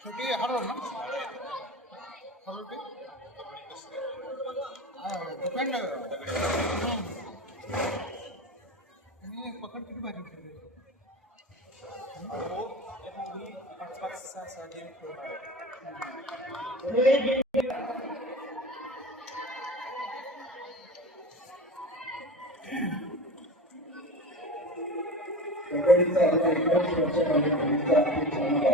छोटी हरवल ना हरवते डिपेंड पकड किती भाजी कबड्डीचा आता एकच वर्षामध्ये कबड्डीचा आणखी चालू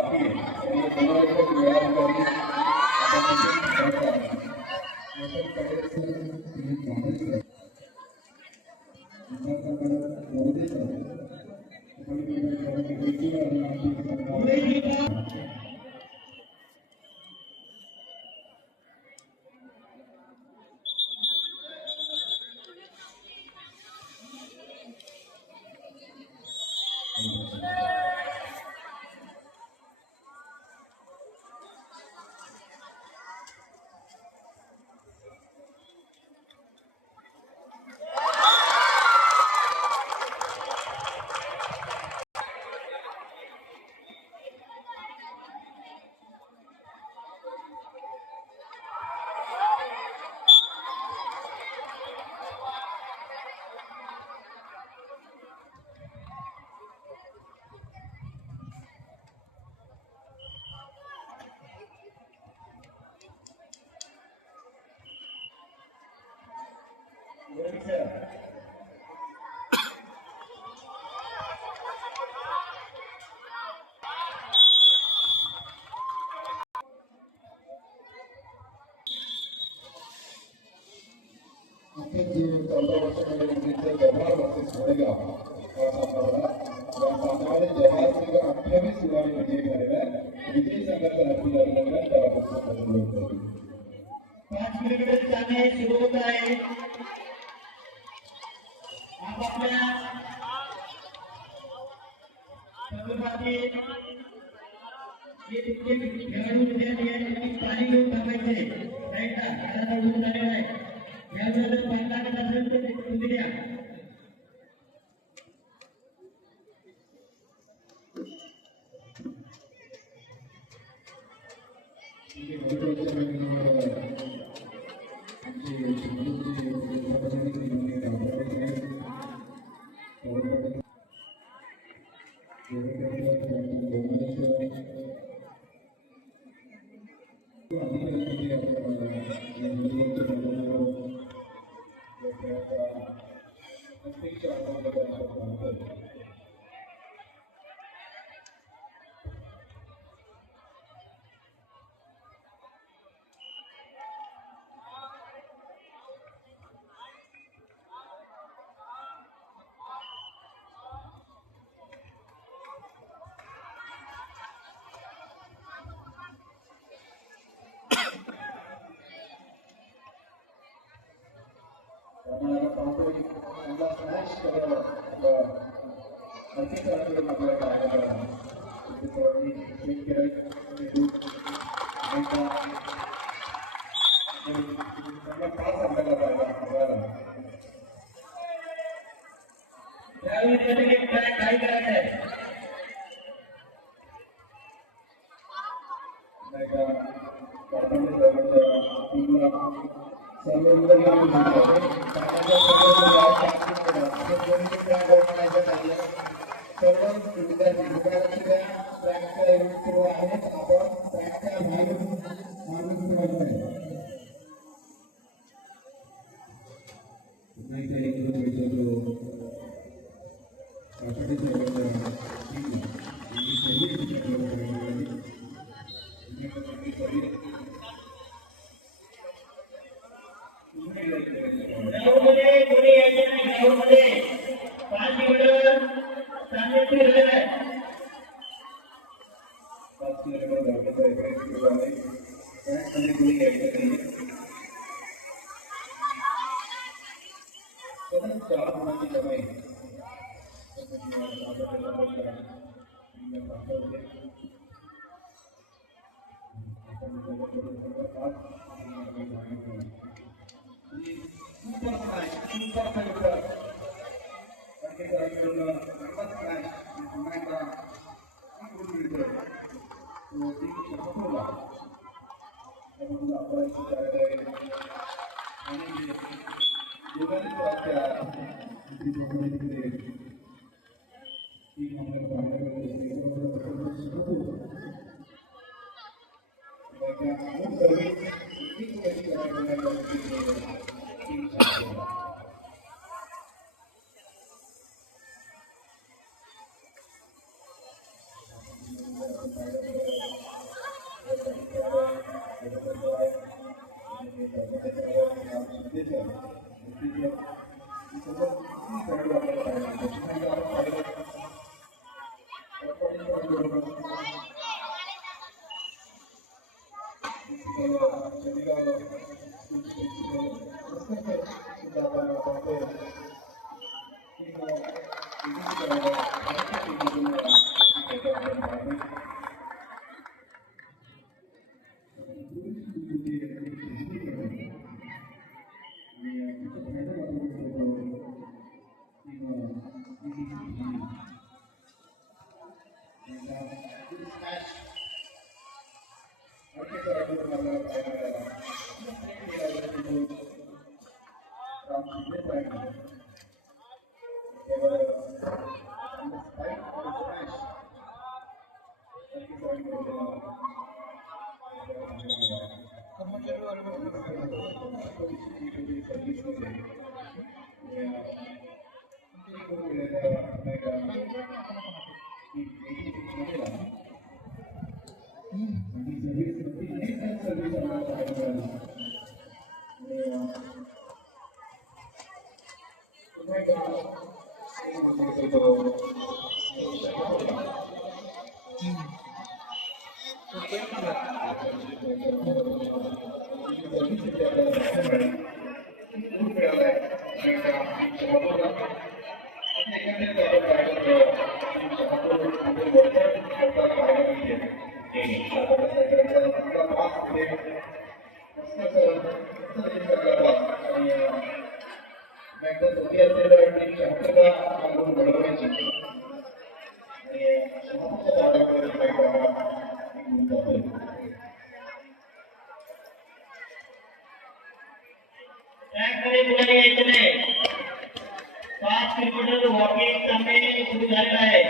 बाकी आहे आणि समाजाच्या वेळापत्रकाने ग्राउंडमध्ये कोणी यायचे नाही. ग्राउंडमध्ये 5 मीटर चालण्याची गरज आहे. 5 किलोमीटर धावण्याचा एव्हरेज सुरू आहे. ट्रॅकमध्ये कोणी यायचं नाही. सतत 4 गुणांची कमाई. ट्रॅकमध्ये कोणी यायचं नाही. 5 किलोमीटर वॉकिंग चालणे सुरू झालेलं आहे.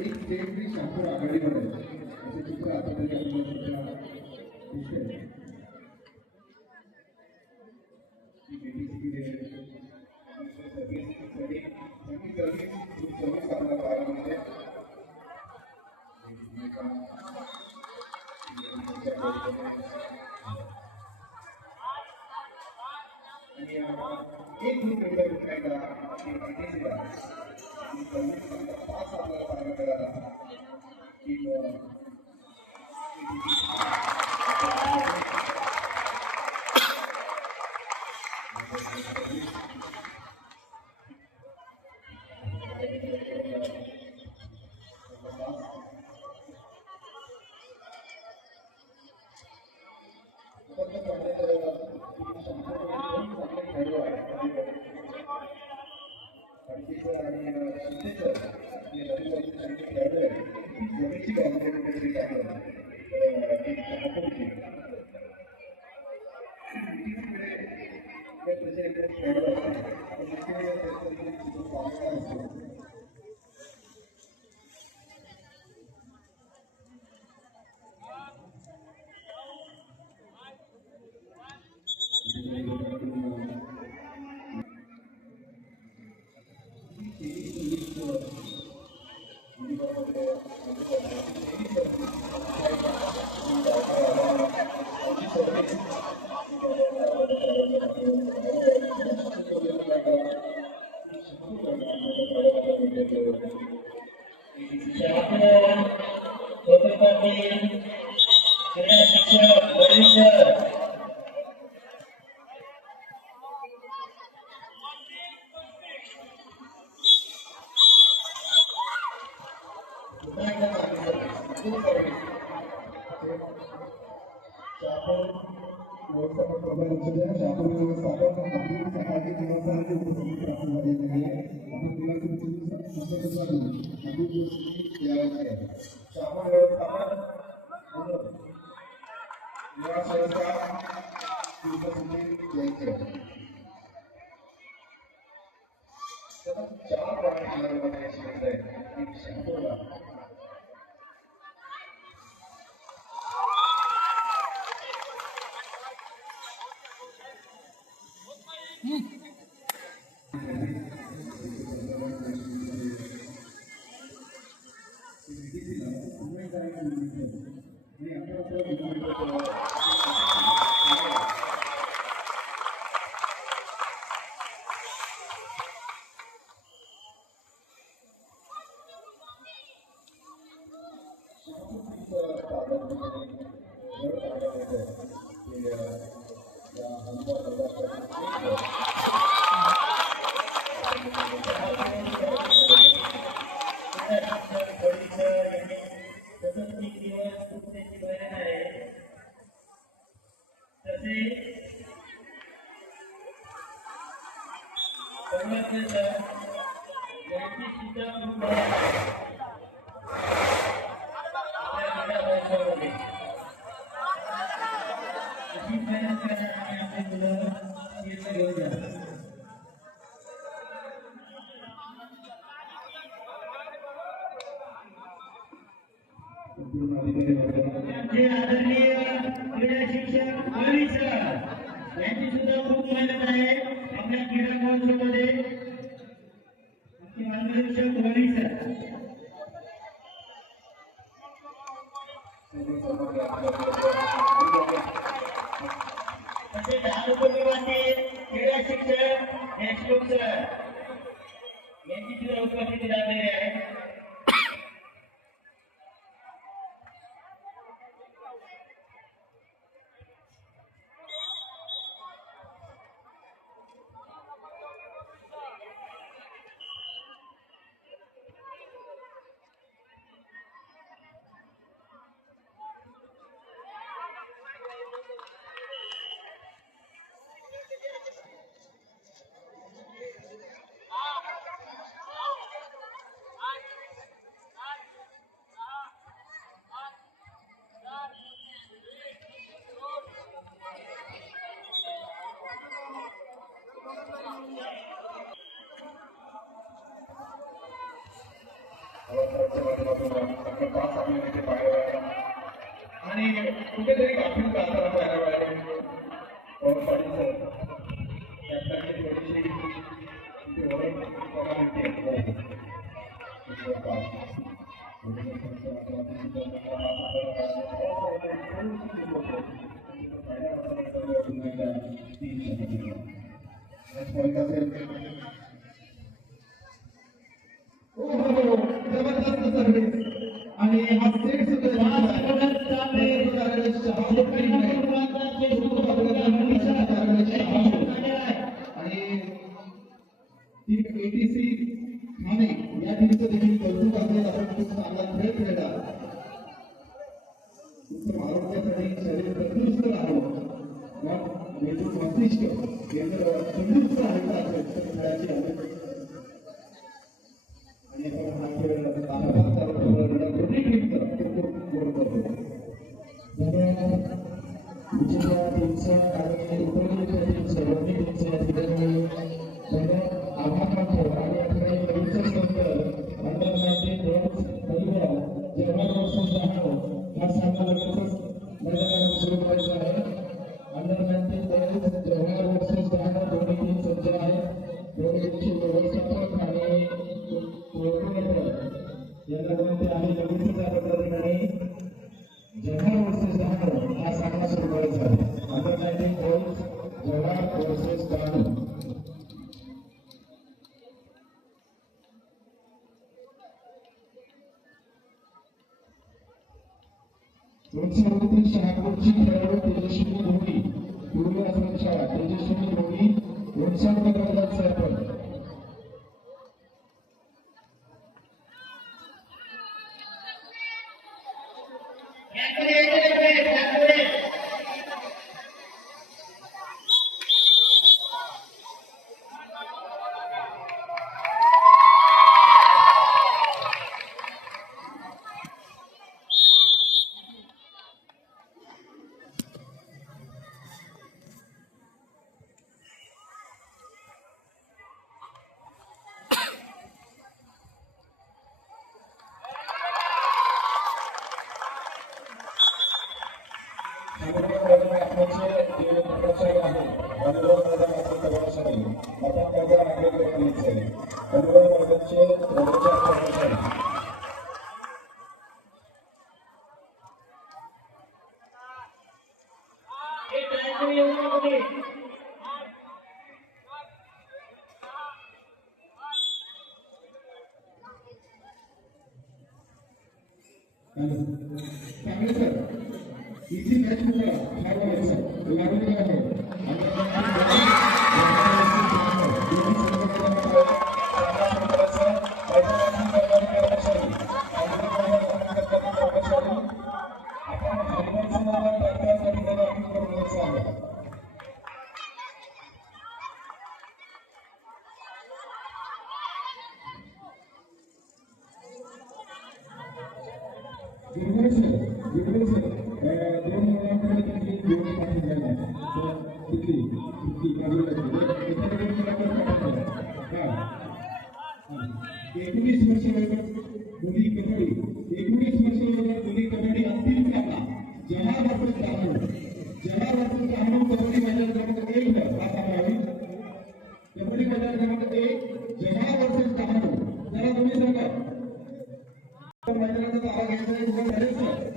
एक स्टेट में शांपूर आघाडी मध्ये असे चित्र आता तरी आपल्याला दिसते. आणि एक ग्रुप एवढा विकायला ते माहिती दिला आणि पाच आपल्याला पाहायला मिळाला की आदरणीय क्रीडा शिक्षक गवळी सर यांची सुद्धा खूप मेहनत आहे आपल्या क्रीडा महोत्सवामध्ये. मार्गदर्शक गवळी सर तसेच अनुपनिवासी क्रीडा शिक्षक देशमुख सर यांची सुद्धा उपस्थिती लाभलेली आहे. आणि कुठेतरी गाफील जाताना पाहायला मिळाले. पाटील सर त्याची थोडीशी ओळख बघायला मिळते. पॉईंट असेल. हो जबरदस्त सर्व्हिस आणि हा सेट सुद्धा आणि टीम एटीसी ठाणे या टीमचं देखील कौतुक असेल. आपण खूप चांगला खेळ खेळला. तुमचं आरोग्यासाठी शरीर तंदुरुस्त राहावं मेंदू मस्तिष्क तंदुरुस्त राहायचं असेल तर खेळाची आवड आणि आपण हा खेळ दोन्ही टीमचं खूप गोड करतो. विजेच्या टीमचं आणि उपयोगीच्या टीमचं दोन्ही टीमचं या ठिकाणी आभार मानतो. आणि या ठिकाणी नवीनच नंतर अंडर 19 रोड्स परिवार जवाहर वर्सेस डहाणू हा सामना लगेचच मैदानावर सुरू करायचा आहे. Under 19 roads Jawahar versus Dahanu दोन्ही टीम सज्ज आहेत. दोन्ही टीमचे व्यवस्थापक आणि यांना विनंती आहे लगेचच आपण त्या ठिकाणी जवाहर वर्सेस डहाणू हा सामना सुरू करायचा आहे. Under 19 roads Jawahar versus Dahanu. उंचावरती शहापूरची खेळाडू तेजस्विनी धोनी पूर्व असल्याच्या तेजस्विनी धोनी उंचावर मैदानात सरपंच. चांगले सर इसी मॅच होगा फार व्हायचा लागून आहे. कबड्डी मैदान क्रमांक 1 जवाहर वर्सेस डहाणू. जरा तुम्ही सांगा मैदानाचा ताबा घ्यायचा आहे.